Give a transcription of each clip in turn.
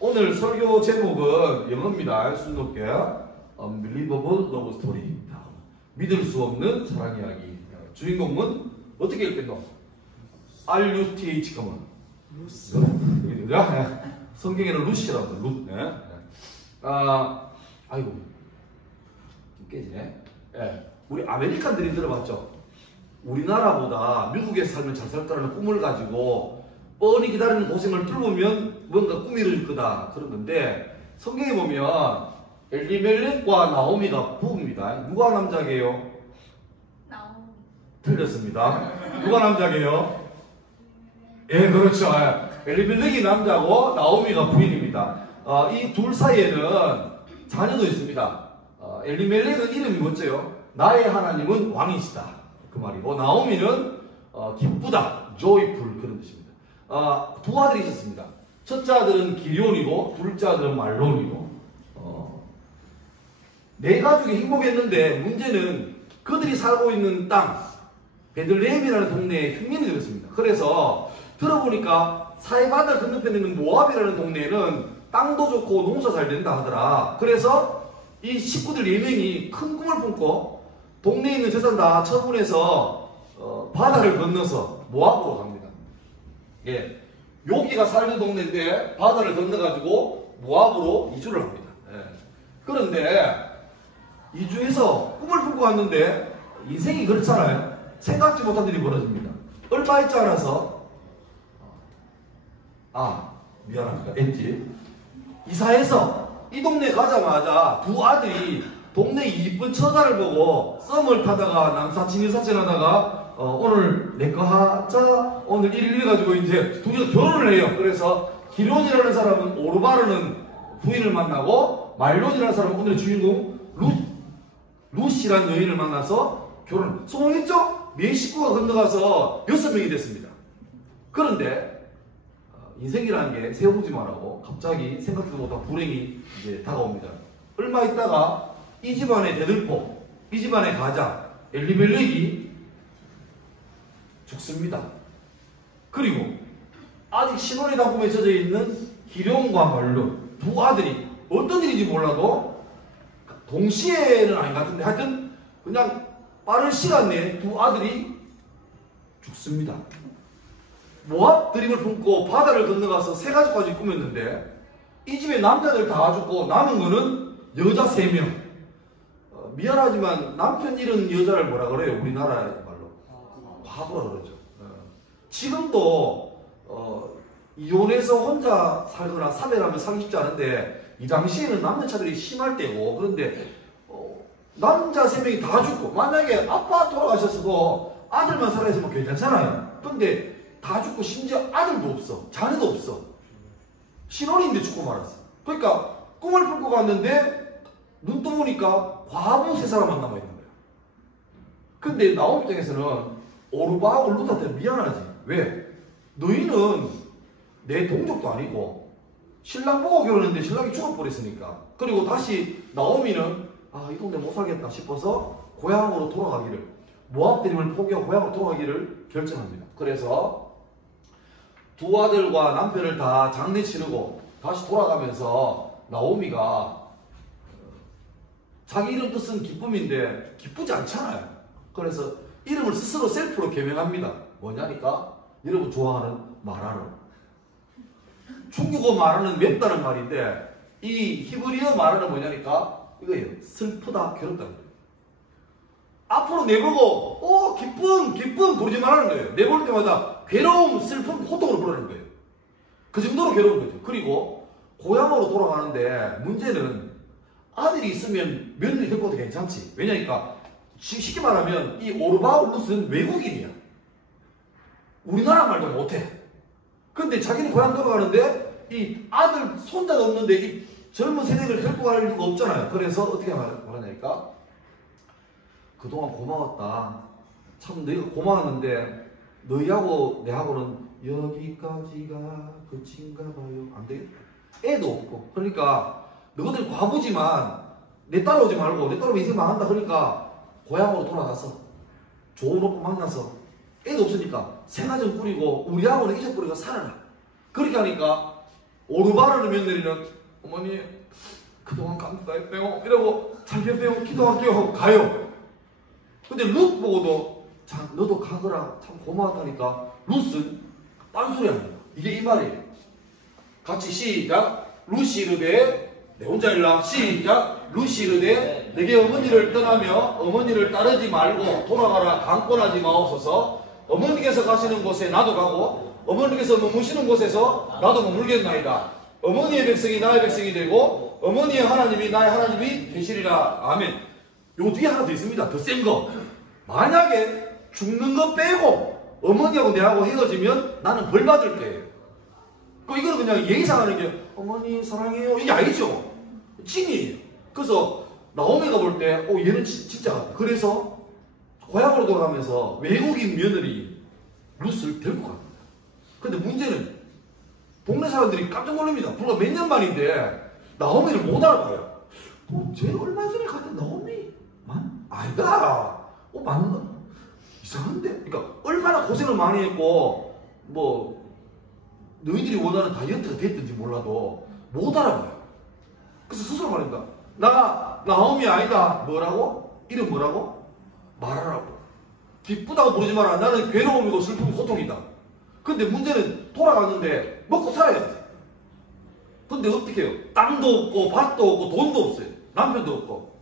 오늘 설교 제목은 영어입니다. 수준 높게 Unbelievable Love Story. 믿을 수 없는 사랑 이야기. 주인공은 어떻게 읽겠노? R-U-T-H가면 성경에는 루시라고 루. 아이고 좀 깨지네. 우리 아메리칸들이 들어봤죠? 우리나라보다 미국에 살면 잘 살 거라는 꿈을 가지고 뻔히 기다리는 고생을 뚫으면 뭔가 꿈이 이룰 거다 그런 건데, 성경에 보면 엘리멜렉과 나오미가 부부입니다. 누가 남자게요? 나오미. 틀렸습니다. 누가 남자게요? 예, 그렇죠. 엘리멜렉이 남자고 나오미가 부인입니다. 이 둘 사이에는 자녀도 있습니다. 엘리멜렉은 이름이 멋져요. 나의 하나님은 왕이시다 그 말이고, 나오미는 기쁘다, joyful 그런 뜻입니다. 두 아들이 있었습니다. 첫째 아들은 기럝이고 둘째 아들은 말론이고, 네 가족이 행복했는데 문제는 그들이 살고 있는 땅 베들레헴이라는 동네에 흉년이 들었습니다. 그래서 들어보니까 사해바다 건너편에 있는 모압이라는 동네에는 땅도 좋고 농사 잘 된다 하더라. 그래서 이 식구들 4명이 큰 꿈을 품고 동네에 있는 재산 다 처분해서 바다를 건너서 모압으로 갑니다. 예, 요기가 살던 동네인데 바다를 건너가지고 모압으로 이주를 합니다. 그런데 이주해서 꿈을 품고 왔는데 인생이 그렇잖아요. 생각지 못한 일이 벌어집니다. 얼마 있지 않아서 미안합니다. 엠지 이사해서 이 동네 가자마자 두 아들이 동네 이쁜 처자를 보고 썸을 타다가 남사친 여사친 하다가 오늘 내거 하자, 오늘 1일 해가지고 이제 둘이서 결혼을 해요. 그래서 기럝이라는 사람은 오르바르는 부인을 만나고 말론이라는 사람은 오늘의 주인공 루시라는 여인을 만나서 결혼 성공했죠? 멕시코가 건너가서 6명이 됐습니다. 그런데 인생이라는 게 세우지만 하고 갑자기 생각지도 못한 불행이 이제 다가옵니다. 얼마 있다가 이 집안의 대들보, 이 집안의 가장 엘리멜렉이 죽습니다. 그리고 아직 신혼의 단꿈에 젖어 있는 기럝과 말론 두 아들이 어떤 일인지 몰라도 동시에는 아닌 것 같은데 하여튼 그냥 빠른 시간 내에 두 아들이 죽습니다. 모압 드림을 품고 바다를 건너가서 3가족까지 꾸몄는데 이 집에 남자들 다 죽고 남은 거는 여자 3명. 미안하지만 남편 잃은 여자를 뭐라 그래요? 우리나라 말로 과부라 그러죠. 지금도 이혼해서 혼자 살거나 사별하면 사기 쉽지 않은데 이 당시에는 남녀차별이 심할 때고, 그런데 남자 3명이 다 죽고, 만약에 아빠 돌아가셨어도 아들만 살아있으면 괜찮잖아요. 근데 다 죽고 심지어 아들도 없어, 자녀도 없어, 신혼인데 죽고 말았어. 그러니까 꿈을 품고 갔는데 눈 떠보니까 과부 3사람만 남아있는 거야. 근데 나온 입장에서는 오르바하고 룻한테 미안하지. 왜? 너희는 내 동족도 아니고 신랑 보고 결혼했는데 신랑이 죽어버렸으니까. 그리고 다시 나오미는 이 동네 못 살겠다 싶어서 고향으로 돌아가기를, 모압 드림을 포기하고 고향으로 돌아가기를 결정합니다. 그래서 두 아들과 남편을 다 장례 치르고 다시 돌아가면서 나오미가 자기 이름 뜻은 기쁨인데 기쁘지 않잖아요. 그래서 이름을 스스로 셀프로 개명합니다. 뭐냐니까 여러분 좋아하는 마라로. 중국어 마라는 맵다는 말인데 이 히브리어 마라는 뭐냐니까 이거예요. 슬프다, 괴롭다. 앞으로 내보고 기쁨 부르지 말라는 거예요. 내볼 때마다 괴로움, 슬픔, 고통으로 부르는 거예요. 그 정도로 괴로운 거죠. 그리고 고향으로 돌아가는데 문제는 아들이 있으면 며느리 데리고 와도 괜찮지. 왜냐니까 쉽게 말하면 이 오르바우 룻은 외국인이야. 우리나라 말도 못해. 근데 자기는 고향 돌아가는데 이 아들 손자가 없는데 이 젊은 세대를 데리고 갈 이유가 없잖아요. 그래서 어떻게 말하냐니까 그동안 고마웠다. 참 너희가 고마웠는데 너희하고 내하고는 여기까지가 끝인가 봐요. 안 되겠다. 애도 없고. 그러니까 너희들 과부지만 내 따라오지 말고, 내 따라오면 인생 망한다. 그러니까 고향으로 돌아가서 좋은 오빠 만나서 애도 없으니까 생활 좀 꾸리고 우리하고는 잊어버리고 살아라. 그렇게 하니까 오르바르는 며느리는 어머니 그동안 감사했대요 이러고 잘 계세요 기도할게요 하고 가요. 근데 룻 보고도 자 너도 가거라 참 고마웠다니까 룻은 딴소리 합니다. 이게 이 말이에요. 같이 시작. 룻이 이르되 내 혼자 일라 시작. 룻이 이르되 내게 어머니를 떠나며 어머니를 따르지 말고 돌아가라 강권하지 마옵소서. 어머니께서 가시는 곳에 나도 가고 어머니께서 머무시는 곳에서 나도 머물겠나이다. 어머니의 백성이 나의 백성이 되고 어머니의 하나님이 나의 하나님이 되시리라. 아멘. 요 뒤에 하나 더 있습니다. 더 센 거. 만약에 죽는 거 빼고 어머니하고 내하고 헤어지면 나는 벌 받을 거예요. 이거는 그냥 예의상 하는 게 어머니 사랑해요 이게 아니죠. 찐이에요. 그래서 나오미가 볼 때 얘는 진짜 그래서 고향으로 돌아가면서 외국인 며느리 룻을 데리고 갑니다. 근데 문제는 동네 사람들이 깜짝 놀랍니다. 불과 몇 년 만인데 나오미를 못 알아봐요. 쟤 얼마 전에 갔던 나오미만? 아니다. 맞나? 이상한데? 그러니까 얼마나 고생을 많이 했고 뭐 너희들이 원하는 다이어트가 됐든지 몰라도 못 알아봐요. 그래서 스스로 말합니다. 나 나오미 아니다. 뭐라고? 이름 뭐라고? 말하라고. 기쁘다고 부르지 마라. 나는 괴로움이고 슬픔이고 고통이다. 근데 문제는 돌아갔는데 먹고 살아야지. 근데 어떻게 해요? 땅도 없고 밭도 없고 돈도 없어요. 남편도 없고.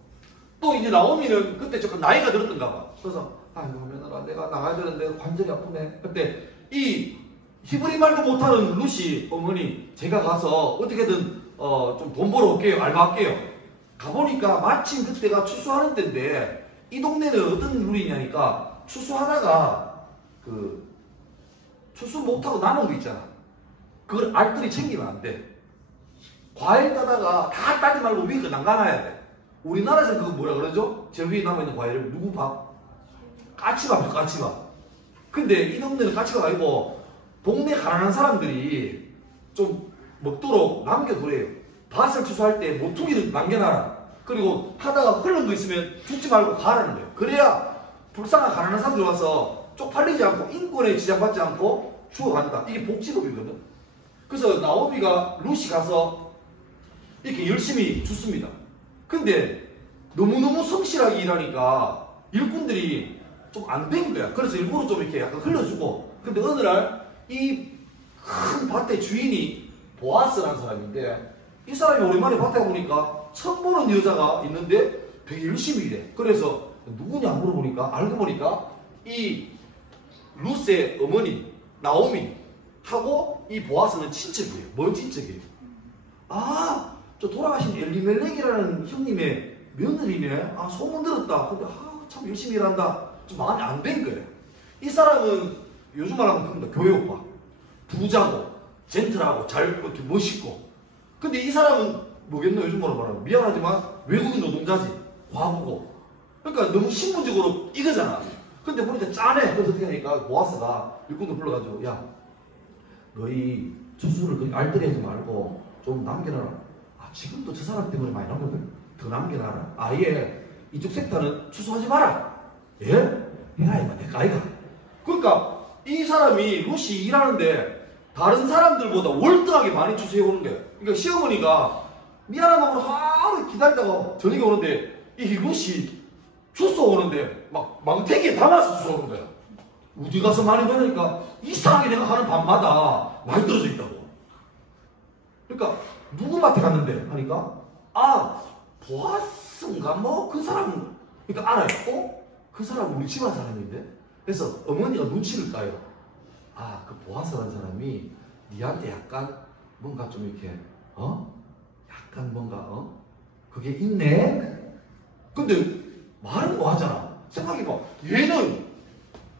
또 이제 나오미는 그때 조금 나이가 들었던가 봐. 그래서 아이고 며느라 내가 나가야 되는데 관절이 아프네. 그때 이 히브리 말도 못하는 룻이 어머니 제가 가서 어떻게든 좀 돈 벌어 올게요. 알바할게요. 가보니까 마침 그때가 추수하는 때인데 이 동네는 어떤 룰이냐니까 추수하다가 그 추수 못하고 남은 거 있잖아. 그걸 알뜰히 챙기면 안 돼. 과일 따다가 다 따지 말고 위에 거 남가놔야 돼. 우리나라에서는 그거 뭐라 그러죠? 저 위에 남아있는 과일을 누구 밥? 까치밥이죠, 까치밥. 근데 이 동네는 까치가 아니고 동네 가난한 사람들이 좀 먹도록 남겨두래요. 밭을 추수할 때 모퉁이를 남겨놔라. 그리고 하다가 흐른 거 있으면 죽지 말고 가라는 거예요. 그래야 불쌍한 가난한 사람들이 와서 쪽팔리지 않고 인권에 지장받지 않고 죽어간다. 이게 복지법이거든. 그래서 나오미가 룻이 가서 이렇게 열심히 줍습니다. 근데 너무너무 성실하게 일하니까 일꾼들이 좀 안 된 거야. 그래서 일부러 좀 이렇게 약간 흘려주고. 근데 어느 날 이 큰 밭의 주인이 보아스라는 사람인데 이 사람이 오랜만에 밭에 가보니까 처음 보는 여자가 있는데 되게 열심히 일해. 그래서 누구냐 물어보니까 알고 보니까 이 룻의 어머니 나오미 하고 이 보아스는 친척이에요. 뭔 친척이에요? 아, 저 돌아가신 엘리멜렉이라는 형님의 며느리네. 아, 소문 들었다. 근데 참 열심히 일한다. 좀 마음이 안 된 거예요. 이 사람은 요즘 말하면 그럽니다. 교회 오빠. 부자고 젠틀하고 잘 이렇게 멋있고. 근데 이 사람은 뭐겠노? 요즘 말하면 미안하지만 외국인 노동자지. 과부고. 그러니까 너무 신분적으로 이거잖아. 근데 보니까 짠해. 그래서 어떻게 하니까 보아스가 일꾼도 불러가지고 야 너희 추수를 그렇게 알뜰히 하지 말고 좀 남겨놔라. 아 지금도 저 사람 때문에 많이 남거든. 더 남겨놔라. 아예 이쪽 섹터는 추수하지 마라. 예? 내가 이거 내가 아이가. 그러니까 이 사람이 룻이 일하는데 다른 사람들보다 월등하게 많이 추수해 오는 거예요. 그러니까 시어머니가 미안하다고 하루 기다리다가 저녁에 오는데 이 룻이 추수 오는데 막 망태기에 담아서 추수 오는 거야. 어디 가서 많이 받으니까 이상하게 내가 가는 밤마다 많이 떨어져 있다고. 그러니까 누구 밭에 갔는데 하니까 아 보아스인가 뭐 그 사람 그러니까 알아요. 그 사람 우리 집안 사람인데. 그래서 어머니가 눈치를 까요. 아 그 보아스라는 사람이 니한테 약간 뭔가 좀 이렇게 약간 뭔가 그게 있네. 근데 말은 뭐 하잖아. 생각해봐. 얘는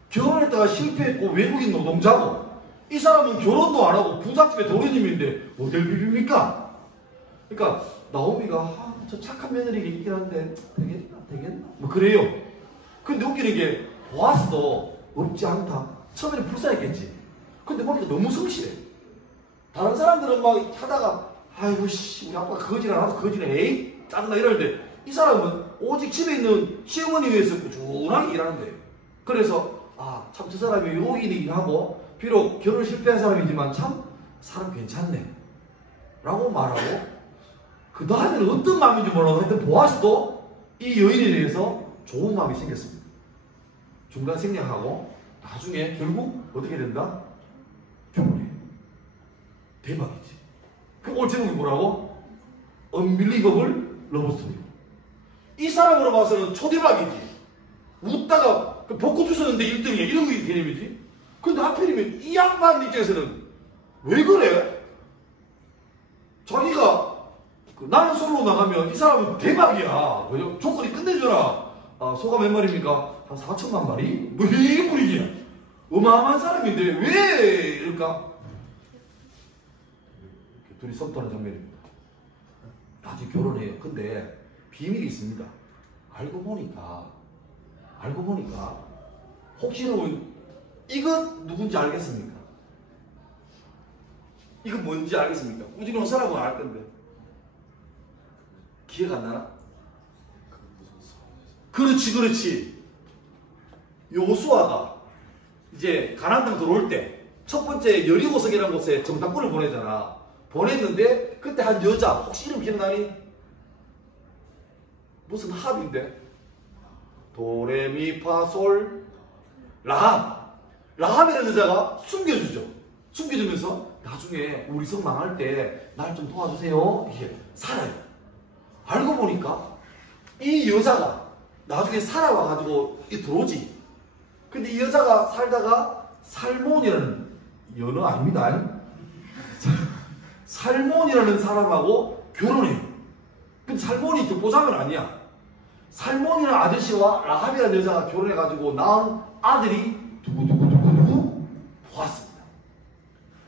결혼했다가 실패했고 외국인 노동자고 이 사람은 결혼도 안 하고 부잣집의 도련님인데 어딜 비빕니까? 그러니까 나오미가 저 착한 며느리가 있긴 한데 되겠나? 뭐 그래요. 근데 웃기는 게 보아스도 없지 않다. 처음에는 불쌍했겠지. 근데 보니까 너무 성실해. 다른 사람들은 막 하다가 아이고 씨 우리 아빠가 거지를 안 하고 거지를 에이 짜증나 이러는데 이 사람은 오직 집에 있는 시어머니 위해서 꾸준하게 일하는 거예요. 그래서 아 참 저 사람이 외국인이긴 하고 비록 결혼 실패한 사람이지만 참 사람 괜찮네. 라고 말하고, 그 다음에는 어떤 마음인지 몰라도 하여튼 보아스도 이 여인에 대해서 좋은 마음이 생겼습니다. 중간 생략하고 나중에 결국 어떻게 된다? 결혼해. 대박이지. 그 올 제목이 뭐라고? Unbelievable Love Story. 이 사람으로 봐서는 초대박이지. 웃다가 벚꽃 주셨는데 1등이야. 이런 게 개념이지. 근데 하필이면 이 양반 입장에서는 왜 그래? 자기가 나는 솔로 나가면 이 사람은 대박이야. 그죠? 조건이 끝내줘라. 아, 소가 몇 마리입니까? 한 4천만 마리? 뭐 이게 분위기야. 어마어마한 사람인데 왜 이럴까? 둘이 썸타는 장면입니다. 나중에 결혼해요. 근데 비밀이 있습니다. 알고 보니까 혹시는 이건 누군지 알겠습니까? 이건 뭔지 알겠습니까? 꾸준히 사람은 알 건데 기억 안 나나? 그렇지. 요수아가 이제 가나안 땅 들어올 때 첫 번째 여리고성이라는 곳에 정탐꾼을 보내잖아. 보냈는데 그때 한 여자 혹시 이름 기억나니? 무슨 합인데? 도레미파솔 라합이라는 여자가 숨겨주면서 나중에 우리 성 망할 때 날 좀 도와주세요. 이게 살아요. 알고 보니까 이 여자가 나중에 살아와가지고 들어오지. 근데 이 여자가 살다가 살몬이라는 연어 아닙니다. 살몬이라는 사람하고 결혼해요. 근데 살몬이 듣보자면 아니야. 살몬이라는 아저씨와 라합이라는 여자가 결혼해가지고 낳은 아들이 누구? 보아스입니다.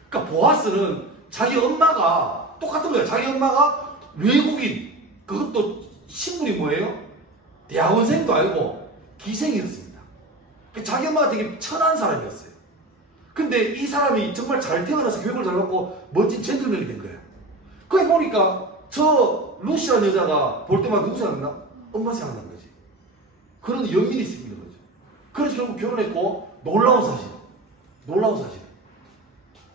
그러니까 보아스는 자기 엄마가 똑같은 거예요. 자기 엄마가 외국인, 그것도 신분이 뭐예요? 대학원생도 아니고 기생이었습니다. 그러니까 자기 엄마가 되게 천한 사람이었어요. 근데 이 사람이 정말 잘 태어나서 교육을 잘 받고 멋진 젠틀맨이 된 거예요. 거기 보니까 저 루시라는 여자가 볼 때마다 누구 생각나? 엄마 생각나는 거지. 그런 연민이 생기는 거죠. 그래서 결국 결혼했고 놀라운 사실.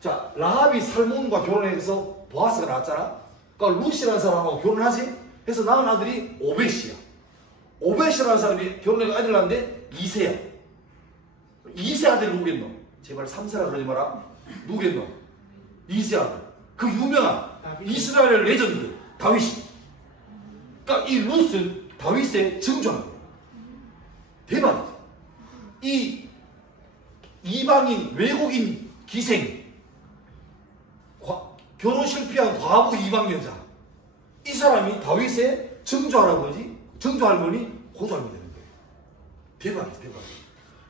자, 라합이 살몬과 결혼해서 보아스가 나왔잖아. 그러니까 루시라는 사람하고 결혼하지? 해서 낳은 아들이 오벳이야. 오벳이라는 사람이 결혼해서 아들 낳았는데 이세야. 이세 아들이 누구겠노? 제발 3세라 그러지 마라. 누구겠노? 이세 아들. 그 유명한 이스라엘 레전드 다윗이. 그러니까 이 루스 다윗의 증조한 거예요. 대박이지. 이 이방인 외국인 기생, 결혼 실패한 과부 이방 여자, 이 사람이 다윗의 증조할아버지, 증조할머니, 고조할머니 되는 거예요. 대박이지.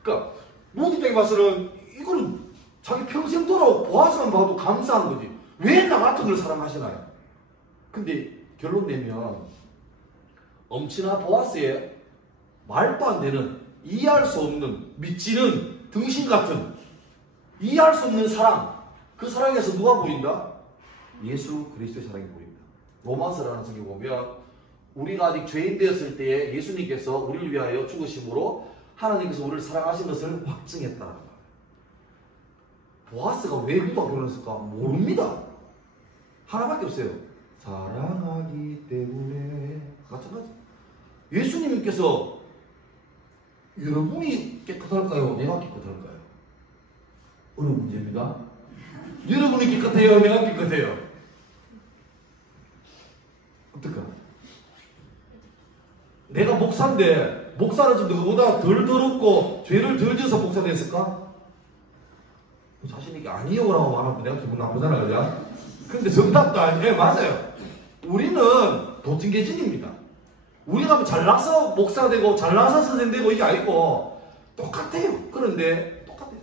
그러니까 루스 입장에 봐서는 이거는 자기 평생 돌아오고 보아스만 봐도 감사한 거지. 왜 나 같은 걸 사랑하시나요? 근데 결론 내면 엄친아 보아스의 말도 안 되는, 이해할 수 없는, 믿지는 등신 같은, 이해할 수 없는 사랑, 그 사랑에서 누가 보인다? 예수 그리스도의 사랑이 보입니다. 로마서라는 성경 보면 우리가 아직 죄인 되었을 때에 예수님께서 우리를 위하여 죽으심으로 하나님께서 우리를 사랑하신 것을 확증했다는 거예요. 보아스가 왜 루드와 결혼했을까? 모릅니다. 하나밖에 없어요. 사랑하기 때문에. 마찬가지. 예수님께서 여러분이 깨끗할까요? 내가 깨끗할까요? 어려운 문제입니다. 여러분이 깨끗해요? 내가 깨끗해요? 어떨까? 내가 목사인데 목사는 좀 너보다 덜 더럽고 죄를 덜 지어서 목사 됐을까? 자신있게 아니요라고 말하면 내가 기분 나쁘잖아, 그죠? 근데 정답도 아니에요. 맞아요. 우리는 도찐개진입니다. 우리가 뭐 잘나서 목사가 되고 잘나서 선생 되고 이게 아니고 똑같아요. 그런데 똑같아요.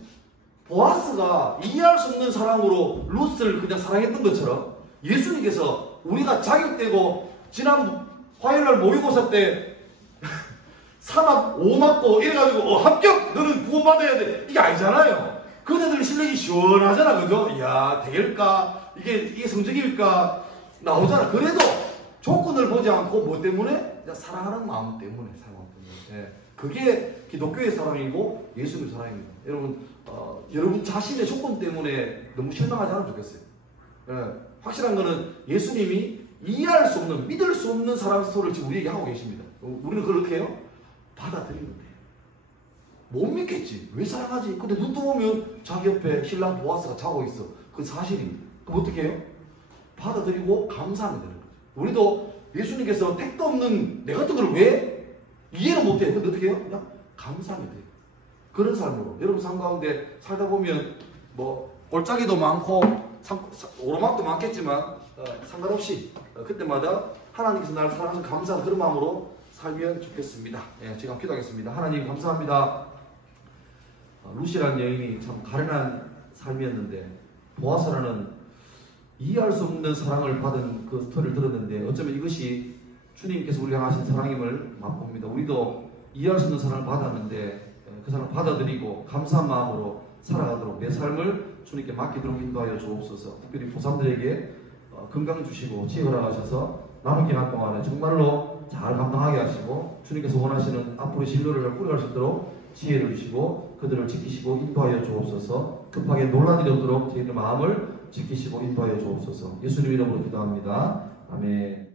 보아스가 이해할 수 없는 사랑으로 루스를 그냥 사랑했던 것처럼 예수님께서 우리가 자격되고 지난 화요일날 모의고사 때 3학 5맞고 이래가지고 합격! 너는 구원받아야 돼. 이게 아니잖아요. 그네들 실력이 시원하잖아. 그죠? 이야 되겠을까? 이게 성적일까? 나오잖아. 그래도 조건을 보지 않고 뭐 때문에? 그냥 사랑하는 마음 때문에. 예. 그게 기독교의 사랑이고 예수님의 사랑입니다. 여러분 여러분 자신의 조건 때문에 너무 실망하지 않으면 좋겠어요. 확실한 거는 예수님이 이해할 수 없는, 믿을 수 없는 사람 스토리를 지금 우리에게 하고 계십니다. 우리는 그렇게 해요? 받아들이면 돼요. 못 믿겠지. 왜 사랑하지? 근데 눈 떠보면 자기 옆에 신랑 보아스가 자고 있어. 그 사실이. 그럼 어떻게 해요? 받아들이고 감사하면 되는 거죠. 우리도 예수님께서 택도 없는 내 같은 걸 왜 이해를 못해? 근데 어떻게 해요? 그냥 감사하면 돼요. 그런 삶으로 여러분 삶 가운데 살다 보면 뭐 골짜기도 많고 오르막도 많겠지만 상관없이 그때마다 하나님께서 나를 사랑하셔서 감사하는 그런 마음으로 살면 좋겠습니다. 예, 제가 기도하겠습니다. 하나님 감사합니다. 루시라는 여인이 참 가련한 삶이었는데 보아스라는 이해할 수 없는 사랑을 받은 그 스토리를 들었는데 어쩌면 이것이 주님께서 우리가 하신 사랑임을 맛봅니다. 우리도 이해할 수 없는 사랑을 받았는데 그 사랑을 받아들이고 감사한 마음으로 살아가도록 내 삶을 주님께 맡기도록 인도하여 주옵소서. 특별히 고3들에게 건강 주시고 지혜 허락하셔서 남은 기간 동안에 정말로 잘 감당하게 하시고 주님께서 원하시는 앞으로 진로를 꾸려갈 수 있도록 지혜를 주시고 그들을 지키시고 인도하여 주옵소서. 급하게 논란이 없도록 저희들 마음을 지키시고 인도하여 주옵소서. 예수님 이름으로 기도합니다. 아멘.